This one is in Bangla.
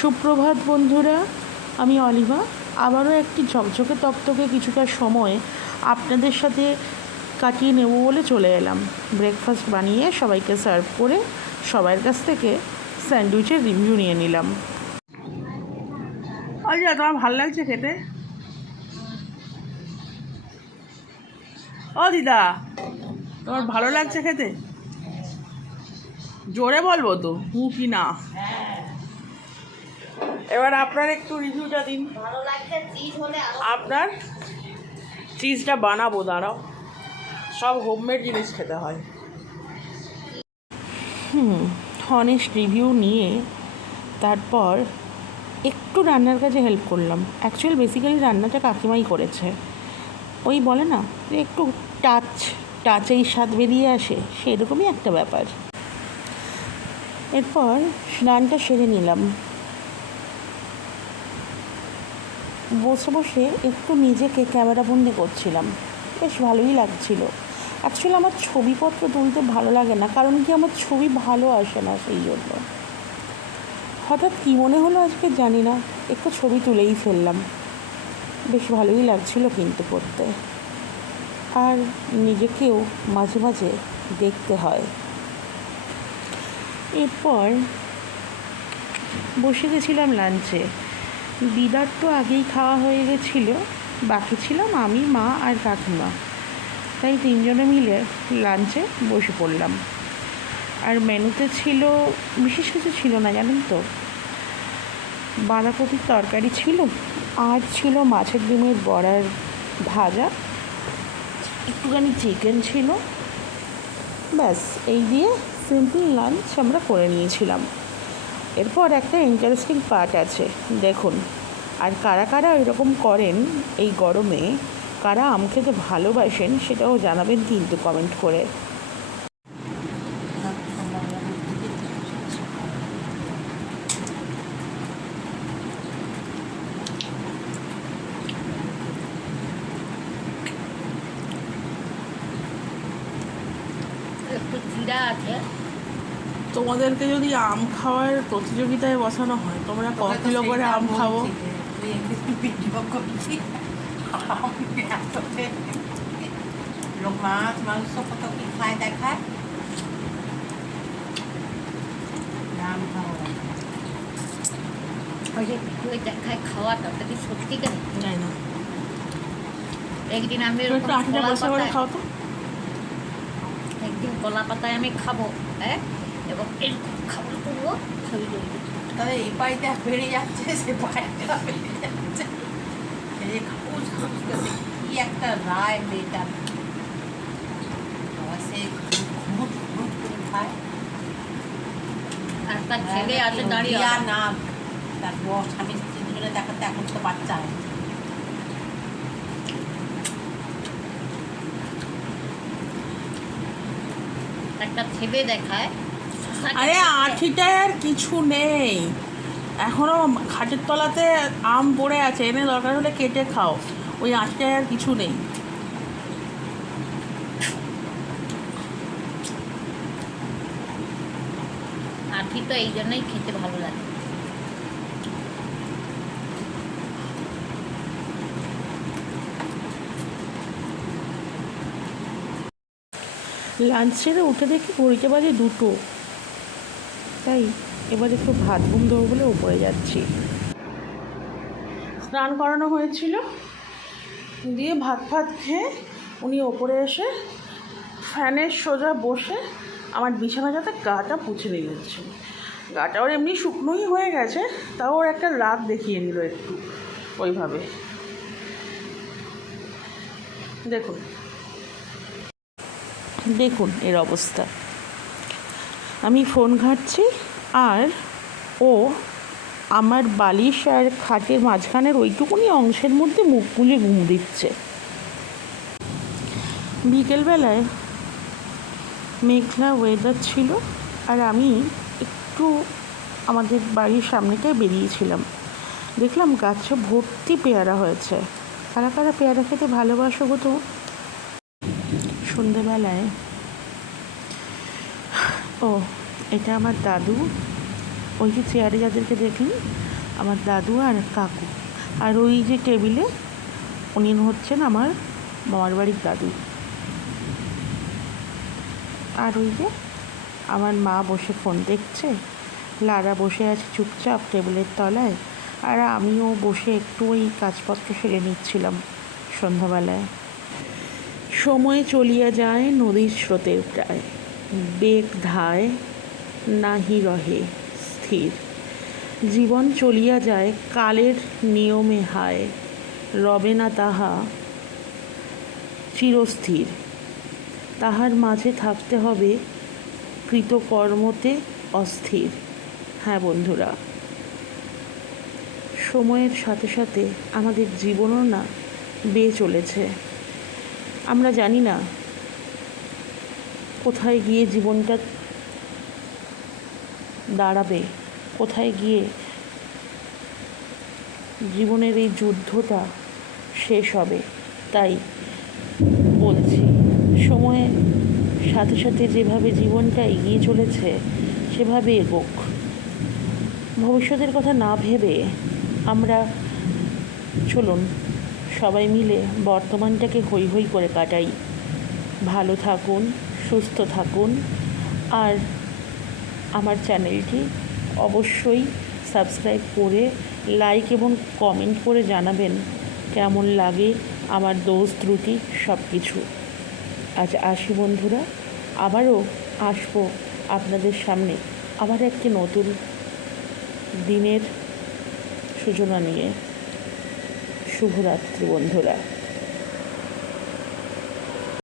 সুপ্রভাত বন্ধুরা, আমি অলিভা আবারও একটি ঝকঝকে তকতকে কিছুটা সময় আপনাদের সাথে কাটিয়ে নেব বলে চলে এলাম। ব্রেকফাস্ট বানিয়ে সবাইকে সার্ভ করে সবার কাছ থেকে স্যান্ডউইচের রিভিউ নিয়ে নিলাম। আচ্ছা, তোমার ভালো লাগছে খেতে? ও দিদা, তোমার ভালো লাগছে খেতে? জোরে বলবো তো, হু কি না? এবার আপনার একটু রিভিউটা দিন। ভালো লাগছে। চিজ হলে আপনার চিজটা বানাবো, দাঁড়াও। সব হোমমেড জিনিস খেতে হয়। হনেস্ট রিভিউ নিয়ে তারপর একটু রান্নার কাজে হেল্প করলাম। অ্যাকচুয়াল বেসিক্যালি রান্নাটা কাকিমাই করেছে। ওই বলে না যে একটু টাচেই স্বাদ বেরিয়ে আসে, সেরকমই একটা ব্যাপার। এরপর স্নানটা সেরে নিলাম। বসে বসে একটু নিজেকে ক্যামেরাবন্দি করছিলাম, বেশ ভালোই লাগছিল। অ্যাকচুয়ালি আমার ছবিপত্র তুলতে ভালো লাগে না, কারণ কি আমার ছবি ভালো আসে না, সেই জন্য হঠাৎ কী মনে হলো আজকে জানি না, একটু ছবি তুলেই ফেললাম। বেশ ভালোই লাগছিল কিন্তু করতে, আর নিজেকেও মাঝে মাঝে দেখতে হয়। এরপর বসে গেছিলাম লাঞ্চে। দিদার তো আগেই খাওয়া হয়ে গেছিলো, বাকি ছিলাম আমি, মা আর কাকিমা। তাই তিনজনে মিলে লাঞ্চে বসে পড়লাম। আর মেনুতে ছিল বিশেষ কিছু ছিল না, জানেন তো। বাঁধাকপির তরকারি ছিল, আর ছিল মাছের ডিমের বড়ার ভাজা, একটুখানি চিকেন ছিল। ব্যাস এই দিয়ে সিম্পল লাঞ্চ আমরা করে নিয়েছিলাম। এরপর একটা ইন্টারেস্টিং পার্ট আছে, দেখুন। আর কারা কারা এরকম করেন এই গরমে, কারা আম খেতে ভালোবাসেন, সেটাও জানাবেন কিন্তু কমেন্ট করে। একটু জিরা আছে। তোমাদেরকে যদি আম খাওয়ার প্রতিযোগিতায় বসানো হয়, তোমরা ক কিলো করে আম খাবো? লোক মাছ মাংস কত কি খায় দেখায়, দাম খাওয়া ওই যে ভিডিও দেখায় খাওয়াটা, ওটা কি সত্যি কেন জানি না। একদিন আমি একটু আঠিটা পয়সা করে খাও তো। একদিন কলা পাতায় আমি খাবো, হ্যাঁ, এবং এরকম খাবার করবো, ছবি তুলবো। তবে এই পাইটা বেরিয়ে যাচ্ছে, সে পাইটা বেরিয়ে যাচ্ছে, এই খাবুজ খাবুজ করে কি একটা রায় মেয়েটা, সে ঘুট ঘুট করে খায়। আর তার ছেলে আছে দাঁড়িয়ে না, তার বর স্বামী স্ত্রী দুজনে দেখাতে, এখন তো বাচ্চা হয়। একটা ছেলে দেখায়, আরে আঠিটায় আর কিছু নেই, এখনো খাটের তলাতে আম পড়ে আছে, এনে দরকার হলে কেটে খাও। ওই আঠিটায় আর কিছু নেই। আঠি তো এই জন্যই খেতে ভালো লাগে। লাঞ্চ ছেড়ে উঠে দেখি ঘড়িতে বাজে 2টো। তাই এবার একটু ভাত ঘুম দেবো বলে উপরে যাচ্ছি। স্নান করানো হয়েছিল, দিয়ে ভাত খেয়ে উনি ওপরে এসে ফ্যানের সোজা বসে আমার বিছানা যাতে গাটা পুছে নিয়ে যাচ্ছে। গাটা ওর এমনি শুকনোই হয়ে গেছে, তাও ওর একটা রাগ দেখিয়ে নিল একটু ওইভাবে। দেখুন দেখুন এর অবস্থা। আমি ফোন ঘাঁটছি, আর ও আমার বালিশ আর খাটের মাঝখানের ওইটুকুনি অংশের মধ্যে মুখ গুলে ঘুম দিচ্ছে। বিকেলবেলায় মেঘলা ওয়েদার ছিল, আর আমি একটু আমাদের বাড়ির সামনেটায় বেরিয়েছিলাম। দেখলাম গাছে ভর্তি পেয়ারা হয়েছে। কারা কারা পেয়ারা খেতে ভালোবাসো গো তো? সন্ধেবেলায় ও এটা আমার দাদু, ওই যে চেয়ারে যাদেরকে দেখলি, আমার দাদু আর কাকু। আর ওই যে টেবিলে উনি হচ্ছেন আমার মামার বাড়ির দাদু। আর ওই যে আমার মা বসে ফোন দেখছে, লারা বসে আছে চুপচাপ টেবিলের তলায়, আর আমিও বসে একটু ওই কাজপত্র সেরে নিচ্ছিলাম সন্ধ্যাবেলায়। সময় চলিয়া যায় নদীর স্রোতের প্রায়, বেগ ধায় নাহি রহে স্থির। জীবন চলিয়া যায় কালের নিয়মে হায়, রবে না তাহা চিরস্থির। তাহার মাঝে থাকতে হবে কৃতকর্মতে অস্থির। হ্যাঁ বন্ধুরা, সময়ের সাথে সাথে আমাদের জীবনও না বেয়ে চলেছে। আমরা জানি না কোথায় গিয়ে জীবনটা দাঁড়াবে, কোথায় গিয়ে জীবনের এই যুদ্ধটা শেষ হবে। তাই বলছি, সময়ের সাথে সাথে যেভাবে জীবনটা এগিয়ে চলেছে সেভাবে এগোক। ভবিষ্যতের কথা না ভেবে আমরা চলুন সবাই মিলে বর্তমানটাকে হৈ হৈ করে কাটাই। ভালো থাকুন, সুস্থ থাকুন, আর আমার চ্যানেলটি অবশ্যই সাবস্ক্রাইব করে লাইক এবং কমেন্ট করে জানাবেন কেমন লাগে আমার দোষ ত্রুটি সব কিছু। আজ আসি বন্ধুরা, আবারও আসবো আপনাদের সামনে আবার একটি নতুন দিনের সূচনা নিয়ে। শুভরাত্রি বন্ধুরা।